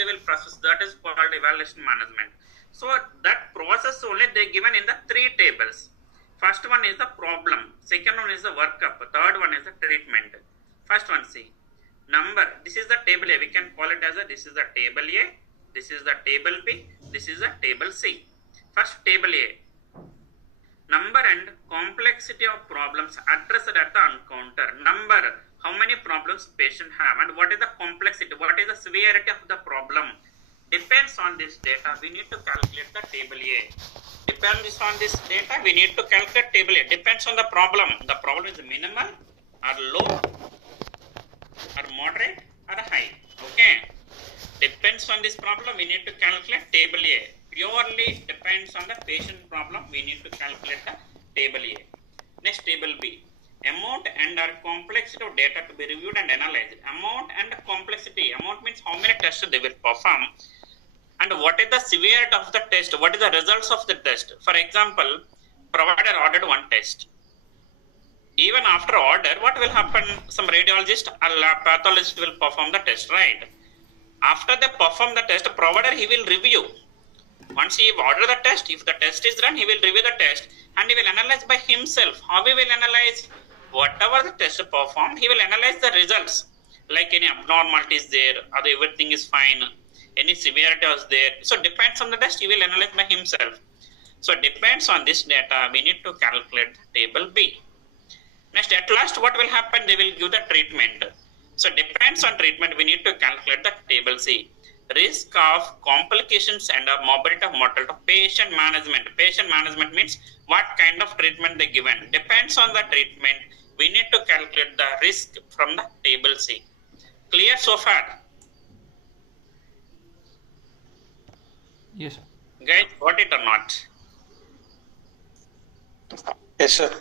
they will process. That is called evaluation management. So that process only they given in the 3 tables. First one is the problem, second one is the workup, third one is the treatment. First one, see, number, this is the table A, we can call it as a, this is the table A, this is the table B, this is the table C. First table A, number and complexity of problems addressed at the encounter. Number, how many problems patient have, and what is the complexity, what is the severity of the problem. Depends on this data, we need to calculate the table A. Depends on this data, we need to calculate table A. Depends on the problem. The problem is minimal or low or moderate or high. Okay. Depends on this problem, we need to calculate table A. Purely depends on the patient problem, we need to calculate the table A. Next, table B. Amount and or complexity of data to be reviewed and analyzed. Amount and complexity. Amount means how many tests they will perform. And what is the severity of the test? What is the results of the test? For example, provider ordered one test. Even after order, what will happen? Some radiologist or pathologist will perform the test, right? After they perform the test, provider, he will review. Once he order the test, if the test is done, he will review the test and he will analyze by himself. How he will analyze? Whatever the test performed, he will analyze the results. Like any abnormality is there, or everything is fine, any severity is there. So depends on the test, he will analyze by himself. So depends on this data, we need to calculate the table B. Next, at last, what will happen? They will give the treatment. So depends on treatment, we need to calculate the table C. Risk of complications and morbidity of mortality. Patient management. Patient management means what kind of treatment they given. Depends on the treatment, we need to calculate the risk from the table C. Clear so far? Yes, sir. Guys, got it or not? Yes, sir.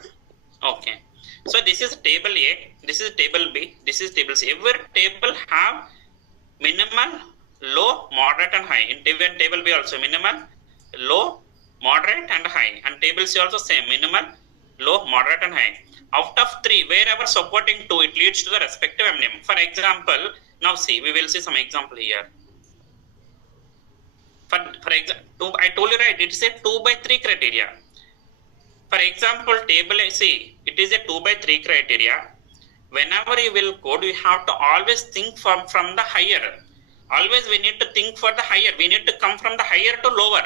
Okay. So this is table A, this is table B, this is table C. Every table have minimal, low, moderate and high. In table B also minimal, low, moderate and high. And table C also same, minimal, low, moderate and high. Out of 3, wherever supporting 2, it leads to the respective MDM. For example, now see, we will see some example here. For example, I told you right, it is a 2 by 3 criteria. For example, table A, see, it is a 2 by 3 criteria. Whenever you will code, you have to always think from the higher. Always we need to think for the higher. We need to come from the higher to lower.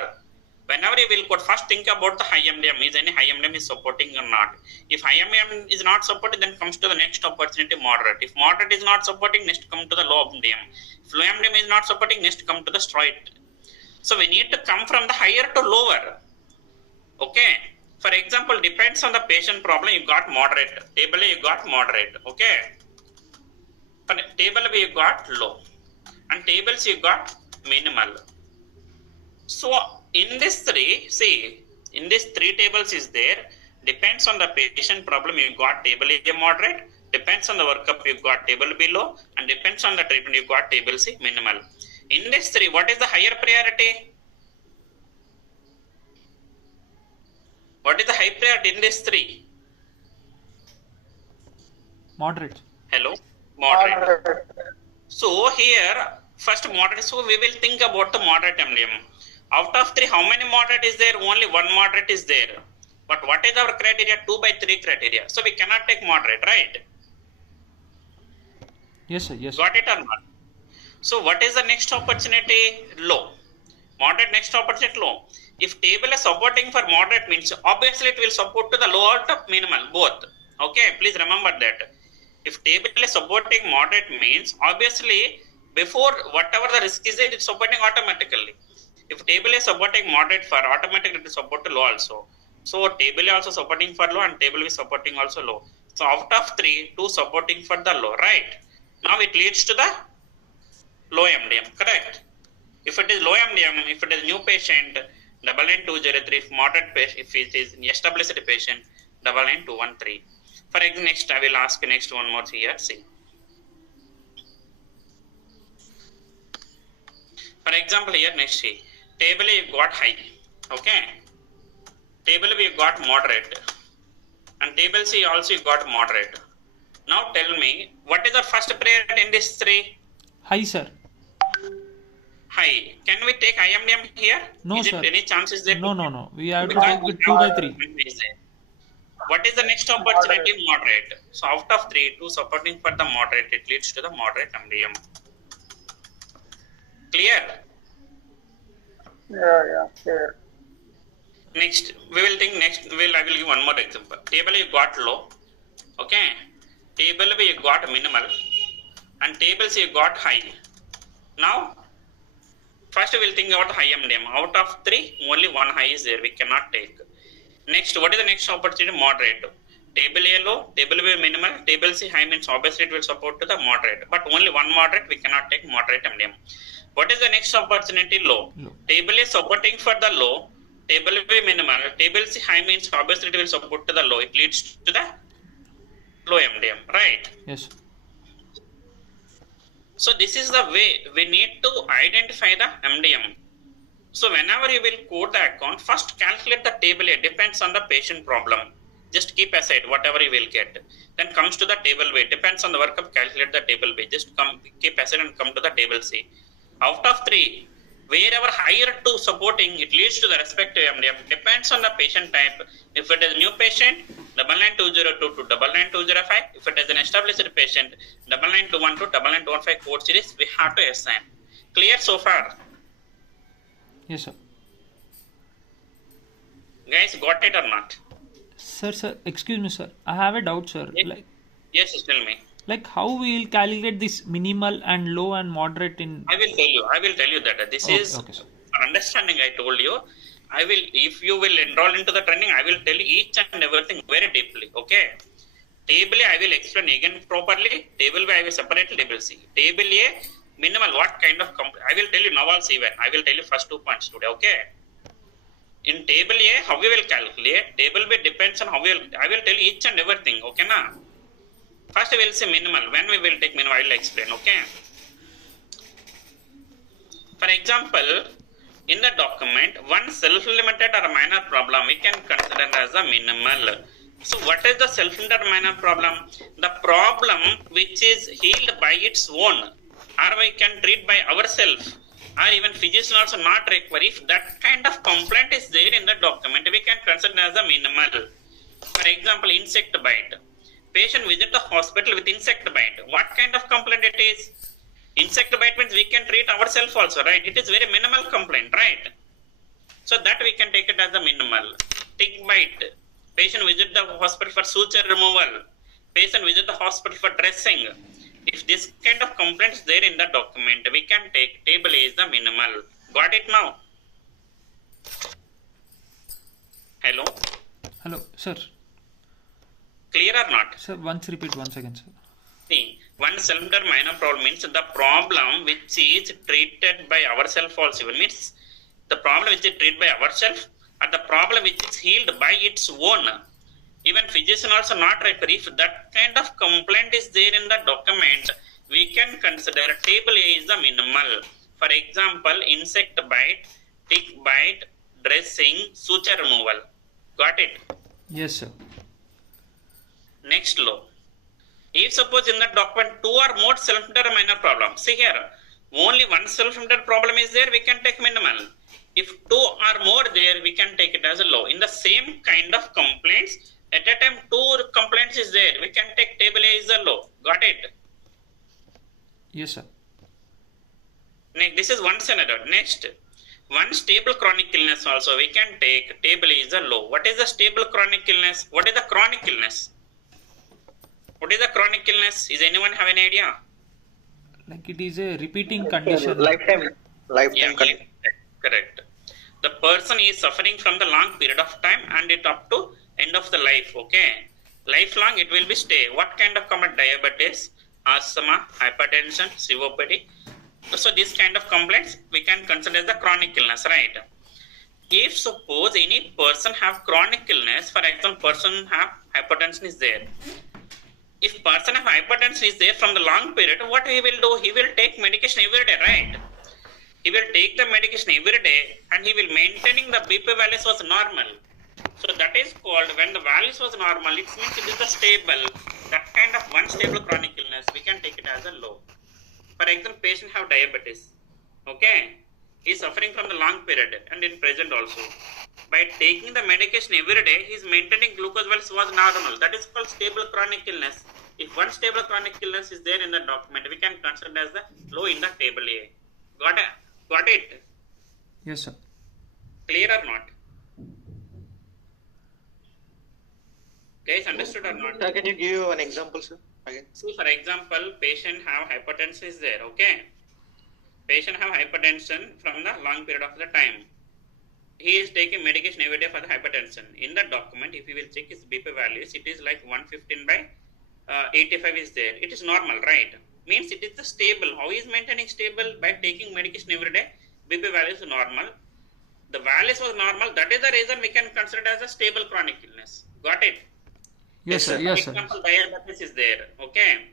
Whenever you will code, first think about the high MDM. Is any high MDM is supporting or not? If high MDM is not supported, then comes to the next opportunity, moderate. If moderate is not supporting, next come to the low MDM. If low MDM is not supporting, next come to the straight. So we need to come from the higher to lower. Okay. For example, depends on the patient problem, you got moderate. Table A, you got moderate. Okay. For table B, you got low. And table C, you got minimal. So in this 3, see, in this 3 tables is there. Depends on the patient problem, you got table A moderate. Depends on the workup, you got table B low. And depends on the treatment, you got table C minimal. In this 3, what is the higher priority? What is the high priority in this 3? Moderate. Hello? Moderate. So here, first moderate, so we will think about the moderate MDM. Out of 3, how many moderate is there? Only 1 moderate is there. But what is our criteria? 2 by 3 criteria. So we cannot take moderate, right? Yes, sir. Yes. Got it or not? So what is the next opportunity? Low. Moderate next opportunity low. If table is supporting for moderate means obviously it will support to the low or the minimal, both. Okay, please remember that. If table is supporting moderate means obviously before whatever the risk is there, it's supporting automatically. If table is supporting moderate for automatically it will support to low also. So table is also supporting for low and table is supporting also low. So out of 3, 2 supporting for the low, right? Now it leads to the low MDM, correct? If it is low MDM, if it is new patient, 99203, if moderate patient, if it is established patient, 99213. For example, next I will ask next one more here, see. For example, here next see, table A you got high, okay? Table B you got moderate, and table C also you got moderate. Now tell me, what is the first priority in this 3? High, sir. high. Can we take IMDM here? No, Is sir. it any chances there? No, no, no. We have to Because take with 2 by 3. what is the next opportunity? Moderate. So out of 3, 2 supporting for the moderate, it leads to the moderate MDM. Clear? Yeah, clear. Next, we will think next. I will give one more example. Table you got low, okay. Table B you got minimal, and tables you got high. Now, first we will think about high MDM. Out of 3, only 1 high is there. We cannot take. Next, what is the next opportunity? Moderate. Table A low, table B minimal, table C high means obviously it will support to the moderate. But only one moderate, we cannot take moderate MDM. What is the next opportunity? Low. Table A supporting for the low, table B minimal, table C high means obviously it will support to the low. It leads to the low MDM, right? Yes. So this is the way we need to identify the MDM. So whenever you will code the account, first calculate the table A, depends on the patient problem. Just keep aside whatever you will get. Then comes to the table B, depends on the workup, calculate the table B. Just keep aside and come to the table C. Out of 3, wherever higher to supporting, it leads to the respective MDM. Depends on the patient type. If it is new patient, 99202 to 99205. If it is an established patient, 99212 to 99215 code series, we have to assign. Clear so far? Yes, sir. Guys, got it or not? Sir, excuse me, sir. I have a doubt, sir. Yes, tell me. Like how we will calculate this minimal and low and moderate in... I will tell you that. This is understanding I told you. If you will enroll into the training, I will tell you each and everything very deeply. Okay. Table A, I will explain again properly. Table B, I will separate table C. Table A, minimal, what kind of... I will tell you now also even. I will tell you first 2 points today. Okay. In table A, how we will calculate. Table B depends on how we will... I will tell you each and everything. Okay, na? First, we will say minimal. When we will take minimal, I will explain. Okay. For example, in the document, one self-limited or minor problem we can consider as a minimal. So, what is the self-limited minor problem? The problem which is healed by its own, or we can treat by ourselves, or even physician also not require. If that kind of complaint is there in the document, we can consider as a minimal. For example, insect bite. Patient visit the hospital with insect bite. What kind of complaint it is? Insect bite means we can treat ourselves also, right? It is very minimal complaint, right? So that we can take it as a minimal. Tick bite. Patient visit the hospital for suture removal. Patient visit the hospital for dressing. If this kind of complaint is there in the document, we can take table A is the minimal. Got it now? Hello? Hello, sir. Clear or not? Sir, once repeat once again, sir. See, one self-limited minor problem means the problem which is treated by ourselves also means the problem which is treated by ourselves or the problem which is healed by its own. Even physician also not require. If that kind of complaint is there in the document, we can consider table A is the minimal. For example, insect bite, tick bite, dressing, suture removal. Got it? Yes, sir. Next law. If suppose in the document 2 or more self-limited minor problems, see here, only one self-limited problem is there, we can take minimal. If 2 or more there, we can take it as a low. In the same kind of complaints, at a time 2 complaints is there, we can take table A is a low. Got it? Yes, sir. Next, this is one scenario. Next, one stable chronic illness also, we can take table A is a low. What is the stable chronic illness? What is the chronic illness? What is the chronic illness? Is anyone have any idea? Like it is a repeating condition. Lifetime Yeah, correct. The person is suffering from the long period of time and it up to end of the life. Okay. Lifelong it will be stay. What kind of complaint? Diabetes, asthma, hypertension, COPD. So this kind of complaints we can consider as the chronic illness, right? If suppose any person have chronic illness, for example, person have hypertension is there. If person have hypertension is there from the long period, what he will do? He will take medication every day, right? He will take the medication every day and he will maintaining the BP values was normal. So that is called when the values was normal, it means it is a stable. That kind of one stable chronic illness, we can take it as a low. For example, patient have diabetes. Okay. He is suffering from the long period and in present also. By taking the medication every day, his maintaining glucose levels was normal. That is called stable chronic illness. If one stable chronic illness is there in the document, we can consider as the low in the table A. Got it? Got it? Yes, sir. Clear or not? Guys, understood or not? Sir, can you give an example, sir? Again. See, for example, patient have hypertension is there, okay? Patient have hypertension from the long period of the time. He is taking medication every day for the hypertension. In the document, if you will check his BP values, it is like 115 by 85 is there. It is normal, right? Means it is the stable. How is maintaining stable? By taking medication every day, BP value is normal. The values was normal. That is the reason we can consider it as a stable chronic illness. Got it? Yes, sir. Yes, For sir. example, diabetes is there. Okay.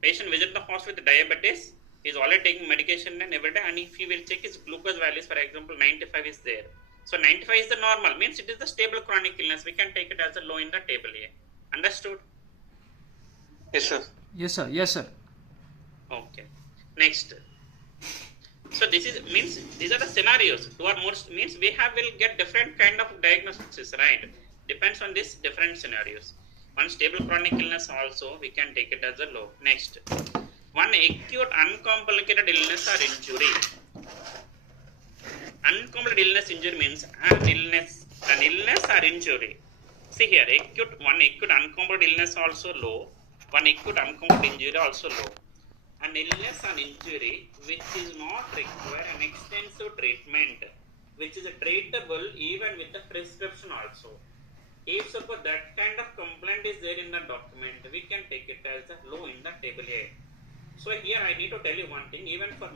Patient visit the hospital with diabetes. He is already taking medication and every day. And if he will check his glucose values, for example, 95 is there. So 95 is the normal. Means it is the stable chronic illness. We can take it as a low in the table A. Understood? Yes, sir. Yes, sir. Yes, sir. Okay. Next. So this is means these are the scenarios. Two or more means we will get different kind of diagnosis, right? Depends on this different scenarios. One stable chronic illness also we can take it as a low. Next, one acute uncomplicated illness or injury. Uncomplicated illness injury means an illness or injury. See here, one acute uncomplicated illness also low. One acute uncomplicated injury also low. An illness or injury which is not require an extensive treatment, which is treatable even with the prescription also. If suppose that kind of complaint is there in the document, we can take it as a low in the table A. So here I need to tell you one thing, even for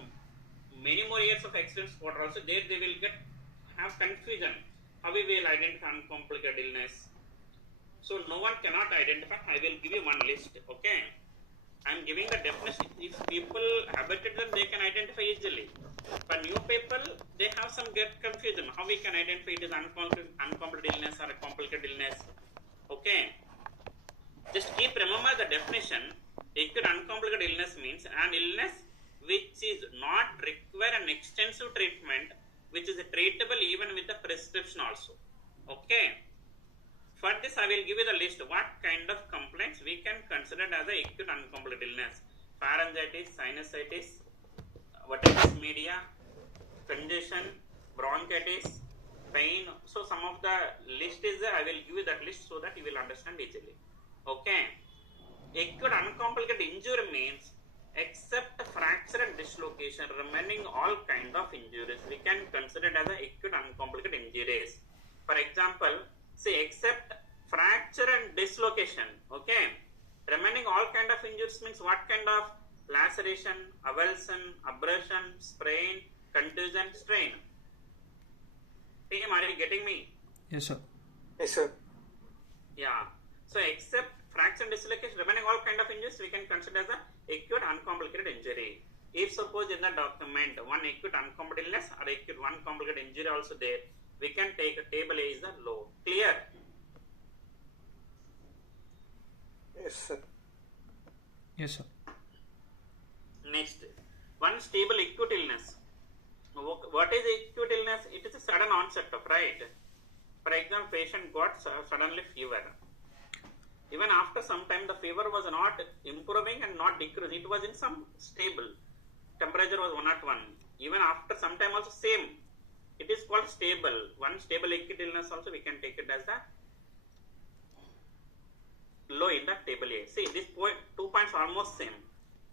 many more years of experience quarter also, there they will have confusion. How we will identify uncomplicated illness? So no one cannot identify. I will give you one list, okay? I am giving the definition. If people habituated them, they can identify easily. For new people, they have some confusion. How we can identify it is uncomplicated illness or a complicated illness? Okay. Just keep remember the definition. Acute uncomplicated illness means an illness which is not require an extensive treatment, which is treatable even with the prescription also. Okay. For this, I will give you the list. What kind of complaints we can consider as a acute uncomplicated illness? Pharyngitis, sinusitis, otitis media, congestion, bronchitis, pain. So some of the list is there. I will give you that list so that you will understand easily. Okay. Acute uncomplicated injury means except fracture and dislocation, remaining all kind of injuries, we can consider it as a acute uncomplicated injuries. For example, say except fracture and dislocation, okay, remaining all kind of injuries means what kind of laceration, avulsion, abrasion, sprain, contusion, strain. Team, are you getting me? Yes, sir. Yes, sir. Yeah. So except fracture and dislocation, remaining all kind of injuries, we can consider as a acute uncomplicated injury. If suppose in the document one acute uncomplicated illness or acute one complicated injury also there, we can take a table A is the low. Clear? Yes, sir. Yes, sir. Next, one stable acute illness. What is acute illness? It is a sudden onset of, right? For example, patient got suddenly fever. Even after some time, the fever was not improving and not decreasing. It was in some stable. Temperature was 101. Even after some time also same. It is called stable. One stable acute illness also we can take it as the low in the table A. See, these 2 points are almost same.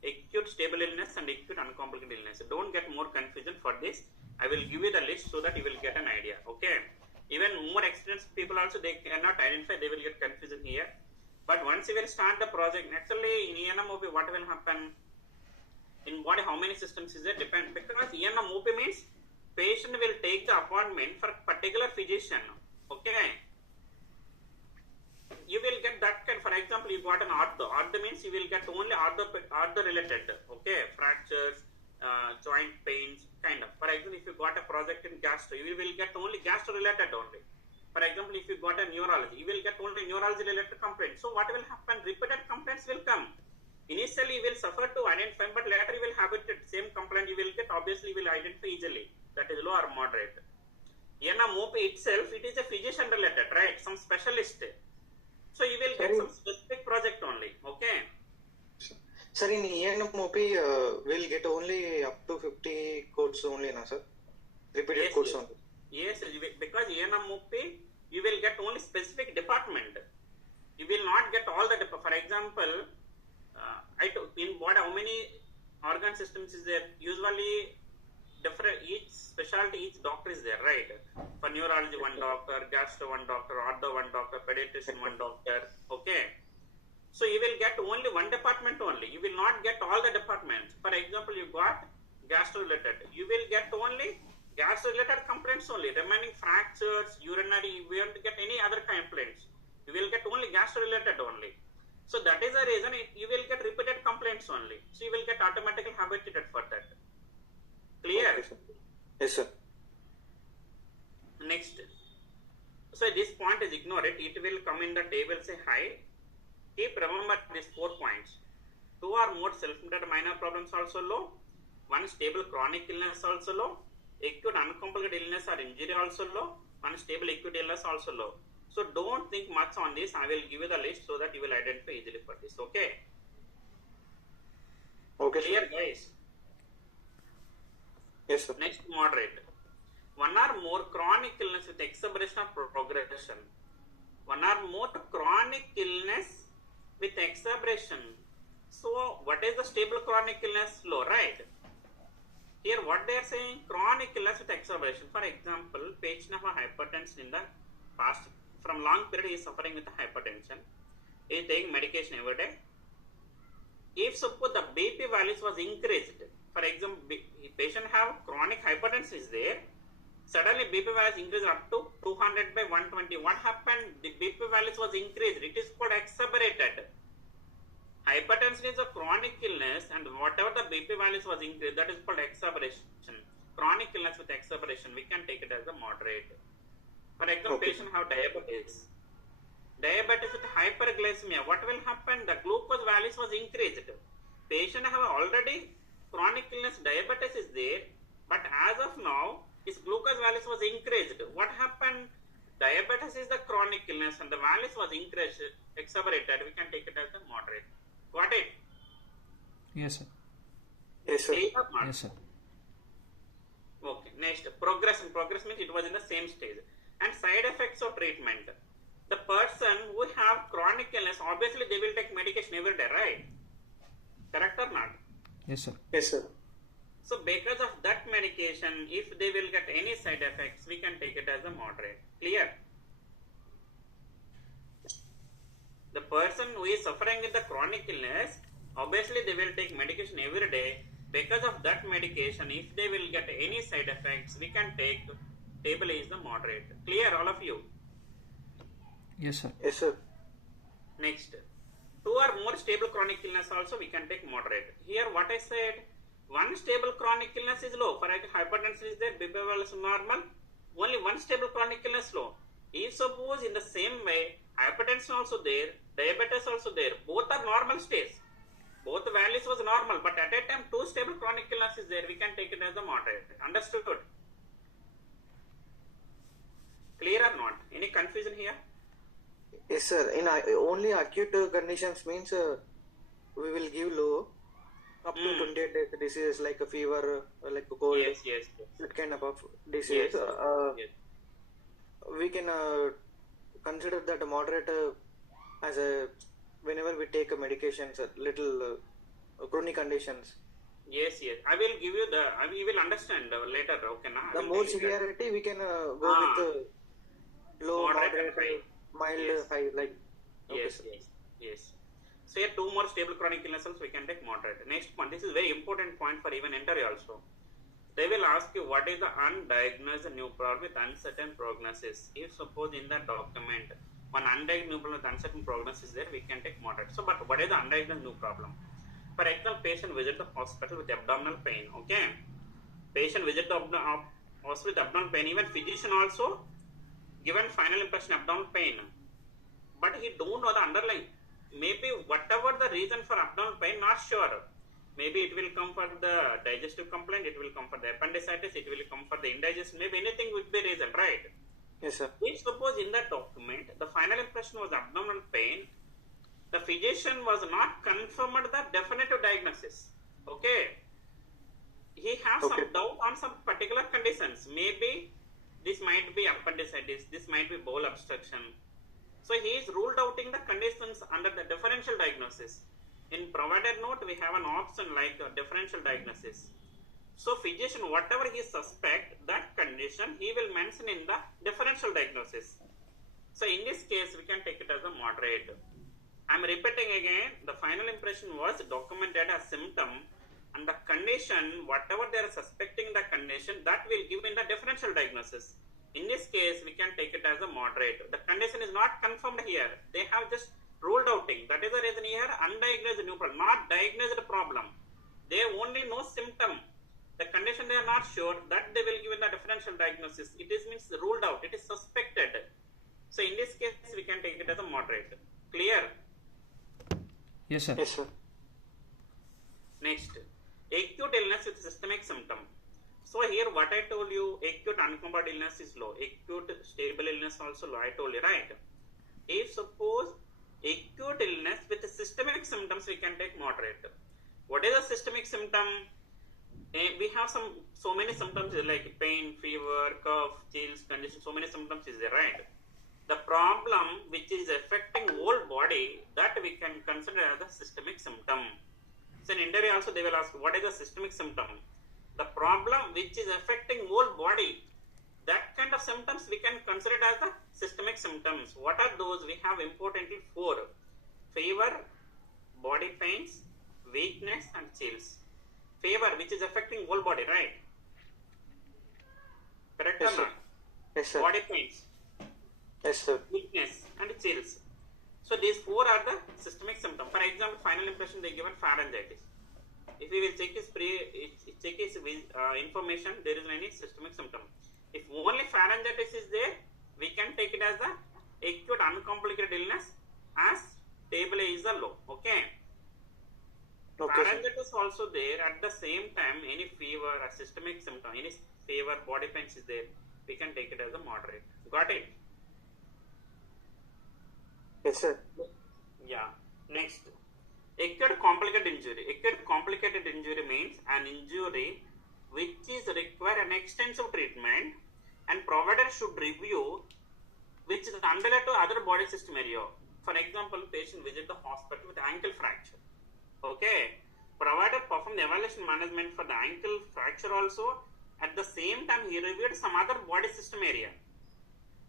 Acute stable illness and acute uncomplicated illness. Don't get more confusion for this. I will give you the list so that you will get an idea. Okay. Even more experienced people also, they cannot identify. They will get confusion here. But once you will start the project, actually in ENM-OP what will happen? In body how many systems is there? Depend. Because ENM-OP means patient will take the appointment for particular physician. Okay. You will get that kind. For example, you got an ortho. Ortho means you will get only ortho related. Okay. Fractures, joint pains, kind of. For example, if you got a project in gastro, you will get only gastro related only. For example, if you got a neurology, you will get only neurology related complaints. So what will happen? Repeated complaints will come. Initially, you will suffer to identify, but later you will have it, same complaint you will get, obviously you will identify easily. That is low or moderate. NMOP itself, it is a physician related, right? Some specialist. So you will get some specific project only, okay? Sir, in ENMOP, we'll get only up to 50 codes only, na sir? Repeated codes only. Yes, because ENMOP, you will get only specific department. You will not get all the, for example, in what, how many organ systems is there? Usually, different, each specialty, each doctor is there, right? For neurology, one doctor, gastro, one doctor, ortho, one doctor, pediatrician, one doctor, okay? So you will get only one department only. You will not get all the departments. For example, you got gastro related. You will get only gastro related complaints only. Remaining fractures, urinary, you won't get any other complaints. You will get only gastro related only. So that is the reason you will get repeated complaints only. So you will get automatically habituated for that. Clear? Okay, sir. Yes, sir. Next. So this point is ignored. It will come in the table, say high. Keep remember these 4 points. 2 or more self-limited minor problems also low. 1 stable chronic illness also low. Acute uncomplicated illness or injury also low. 1 stable acute illness also low. So don't think much on this. I will give you the list so that you will identify easily for this. Okay? Okay, Clear, sir. guys? Yes, sir. Next, moderate. 1 or more chronic illness with exacerbation or progression. 1 or more chronic illness with exacerbation. So, what is the stable chronic illness? Low, right? Here, what they are saying, chronic illness with exacerbation. For example, patient have hypertension in the past. From long period, he is suffering with hypertension. He is taking medication every day. If suppose the BP values was increased, for example, patient have chronic hypertension is there, suddenly BP values increased up to 200 by 120. What happened? The BP values was increased. It is called exacerbated. Hypertension is a chronic illness, and whatever the BP values was increased, that is called exacerbation. Chronic illness with exacerbation, we can take it as a moderate. For example, Okay. patient have diabetes. Diabetes with hyperglycemia. What will happen? The glucose values was increased. Patient have already chronic illness, diabetes is there, but as of now, his glucose values was increased. What happened? Diabetes is the chronic illness and the values was increased, exacerbated. We can take it as a moderate. Got it? Yes, sir. Yes, sir. Clear or not? Yes, sir. Okay. Next, progression. Progress means it was in the same stage. And side effects of treatment. The person who have chronic illness, obviously they will take medication every day, right? Correct or not? Yes, sir. Yes, sir. So because of that medication, if they will get any side effects, we can take it as a moderate. Clear? The person who is suffering with the chronic illness, obviously they will take medication every day. Because of that medication, if they will get any side effects, we can take table is the moderate. Clear, all of you? Yes, sir. Yes, sir. Next, 2 or more stable chronic illness also we can take moderate. Here what I said, 1 stable chronic illness is low. For example, hypertension is there, BP value is normal. Only 1 stable chronic illness low. If suppose in the same way, hypertension also there, diabetes also there, both are normal states. Both values was normal, but at a time 2 stable chronic illness is there, we can take it as a moderate. Understood? Clear or not? Any confusion here? Yes, sir. In only acute conditions means we will give low up to 28 days disease like a fever, like a cold, Yes, yes, yes. that kind of disease. Yes, yes. We can consider that moderate as a whenever we take medications, little chronic conditions. Yes, yes. I will give you the. You will understand later. Okay, na? I The will more give you that. severity we can go with low, Moderate and moderate, high. mild, Yes. high. Like okay, Yes, sir. yes, yes. So here 2 more stable chronic illnesses we can take moderate. Next point. This is very important point for even interview also. They will ask you what is the undiagnosed new problem with uncertain prognosis. If suppose in the document one undiagnosed new problem with uncertain prognosis is there, we can take moderate. So, but what is the undiagnosed new problem? For example, patient visit the hospital with abdominal pain. Okay, patient visit the hospital with abdominal pain. Even physician also given final impression abdominal pain, but he don't know the underlying. maybe whatever the reason for abdominal pain, not sure. Maybe it will come for the digestive complaint, it will come for the appendicitis, it will come for the indigestion, maybe anything would be reason, right? Yes, sir. If suppose in that document the final impression was abdominal pain, the physician was not confirmed the definitive diagnosis. Okay, he has some doubt on some particular conditions. Maybe this might be appendicitis, this might be bowel obstruction. So he is ruled out in the conditions under the differential diagnosis. In provided note, we have an option like a differential diagnosis. So physician, whatever he suspect, that condition he will mention in the differential diagnosis. So in this case, we can take it as a moderate. I am repeating again, the final impression was documented as symptom, and the condition, whatever they are suspecting the condition, that will give in the differential diagnosis. In this case, we can take it as a moderate. The condition is not confirmed here. They have just ruled outing. That is the reason here, undiagnosed new problem, not diagnosed problem. They only know symptom. The condition they are not sure, that they will give in the differential diagnosis. It is means ruled out. It is suspected. So in this case, we can take it as a moderate. Clear? Yes, sir. Yes, sir. Next, acute illness with systemic symptom. So here what I told you, acute unencumbered illness is low. Acute stable illness also low. I told you, right? If suppose acute illness with systemic symptoms, we can take moderate. What is a systemic symptom? We have so many symptoms like pain, fever, cough, chills, condition. So many symptoms is there, right? The problem which is affecting whole body, that we can consider as a systemic symptom. So in interview also they will ask, what is a systemic symptom? The problem which is affecting whole body, that kind of symptoms we can consider as the systemic symptoms. What are those? We have importantly 4: fever, body pains, weakness, and chills. Fever which is affecting whole body, right? Correct or not? Yes, sir. Body pains, Yes, sir. weakness, and chills. So these 4 are the systemic symptoms. For example, final impression they given pharyngitis. If we will check his information, there is any systemic symptom. If only pharyngitis is there, we can take it as the acute uncomplicated illness, as table A is the low. Okay. Pharyngitis also there. At the same time, any fever, a systemic symptom, any fever, body pains is there, we can take it as a moderate. Got it? Yes, sir. Yeah. Next, acute complicated injury. Acute complicated injury means an injury which is require an extensive treatment, and provider should review which is unrelated to other body system area. For example, patient visit the hospital with ankle fracture. Okay. Provider perform the evaluation management for the ankle fracture also. At the same time, he reviewed some other body system area.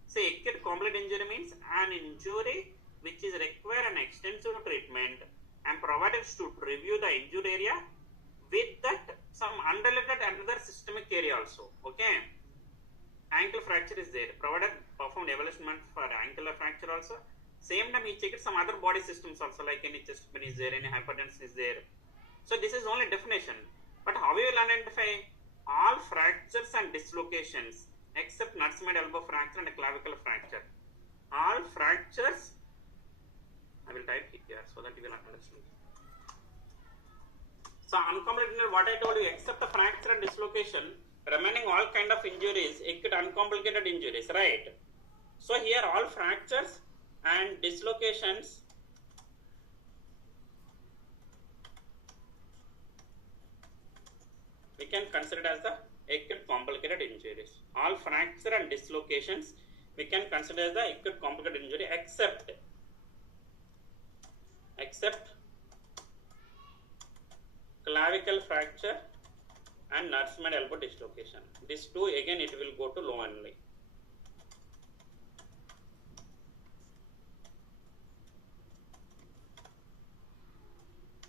Say acute complicated injury means an injury which is require an extensive treatment, and provider should review the injured area with that some unrelated another systemic area also. Okay. Ankle fracture is there. Provider performed evaluation for ankle fracture also. Same time he checked some other body systems also, like any chest pain is there, any hypertension is there. So this is only definition. But how we will identify all fractures and dislocations except nursemaid elbow fracture and clavicle fracture. All fractures, I will type it here so that you will understand. So uncomplicated, what I told you, except the fracture and dislocation, remaining all kind of injuries, acute uncomplicated injuries, right? So here all fractures and dislocations we can consider as the acute complicated injuries. All fracture and dislocations we can consider as the acute complicated injury except clavicle fracture and nursemaid elbow dislocation. These 2 again it will go to low only.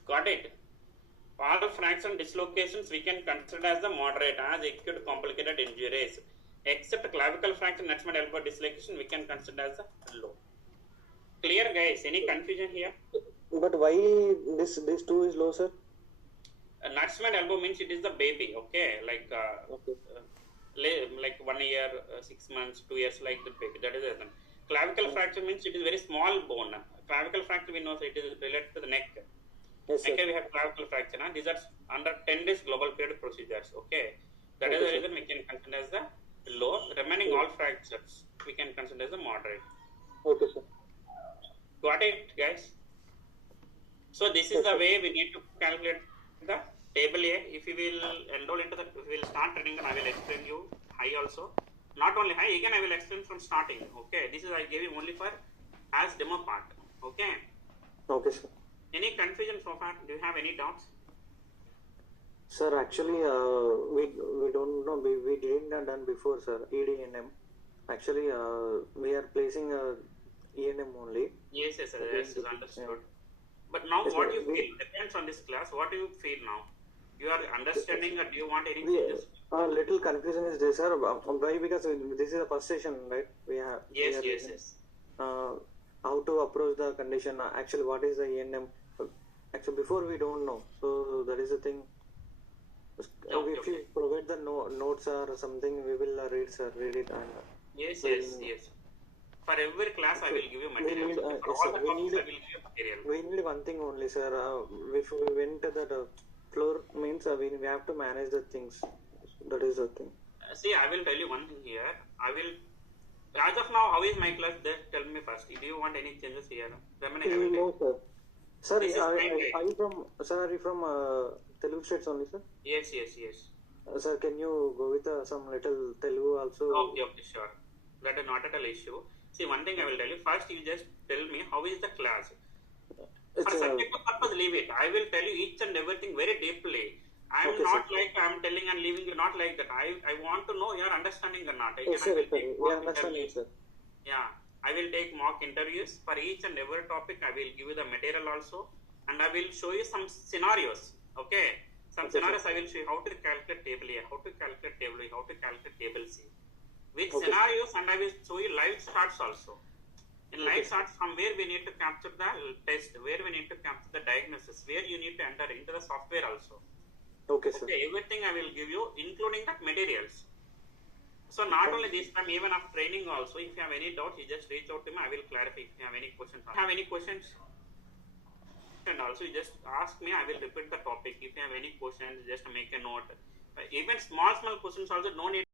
Got it? All fracture and dislocations we can consider as the moderate, as acute complicated injuries. Except clavicle fracture, nursemaid elbow dislocation, we can consider as a low. Clear, guys? Any confusion here? But why this 2 is low, sir? Nursemaid elbow means it is the baby, okay? Like like 1 year, 6 months, 2 years, like the baby. That is the reason. Clavicle fracture means it is very small bone. Clavicle fracture we know it is related to the neck. Yes, sir. Okay, we have clavicle fracture. These are under 10 days global period procedures. Okay, that is Okay, the sir. reason we can consider as the low. Remaining all fractures we can consider as the moderate. Okay, sir. Got it, guys? So this is Yes, the sir. way we need to calculate the table A. If we will enroll into the, if we will start training, then I will explain you high also. Not only high, again I will explain from starting. Okay, this is I gave you only for as demo part. Okay. Okay, sir. Any confusion so far? Do you have any doubts? Sir, actually, we don't know. We didn't done before, sir. EDNM. Actually, we are placing ENM only. Yes, yes, sir. Yes, is understood. Yeah. But now Yes, what sir. you feel depends on this class. What do you feel now? You are understanding or do you want any We, changes? little confusion is there, sir. Why? Because this is the first session, right? We have. Yes, we are yes, using, yes. How to approach the condition? Actually, what is the ENM? Actually, before we don't know. So that is the thing. Okay, If you okay. provide the notes or something, we will read it and. Yes, yes, yes. For every class, I will give you material. need, For yes, all sir, the we topics, need- I will give you material. We need one thing only, sir. If we went to that floor, means we have to manage the things. That is the thing. See, I will tell you one thing here. I will, as of now, how is my class? Just tell me first. Do you want any changes here? Ramani, I will No, tell. sir. Sir, This is my guide. are you from? Sir, are you from Telugu states only, sir? Yes, yes, yes. Sir, can you go with some little Telugu also? Okay, okay, sure. That is not at all issue. See, one thing I will tell you. First, you just tell me how is the class. For It's subject purpose, leave it. I will tell you each and everything very deeply. I am Okay, not sir. like I am telling and leaving you, not like that. I want to know you are understanding or not. Again, Yes, I sir. will Sir. take We mock understand it, interviews. sir. Yeah, I will take mock interviews for each and every topic. I will give you the material also, and I will show you some scenarios. Okay, some Okay, scenarios sir. I will show you how to calculate table A, how to calculate table B, how to calculate table C. With Okay, scenarios, and I will show you live charts also. In live Okay. charts, from where we need to capture the test, where we need to capture the diagnosis, where you need to enter into the software also. Okay, sir. Okay, everything I will give you, including the materials. So not only this time, even after training also, if you have any doubts, you just reach out to me. I will clarify if you have any questions. Have any questions? And also, you just ask me. I will repeat the topic. If you have any questions, just make a note. Even small questions also, no need.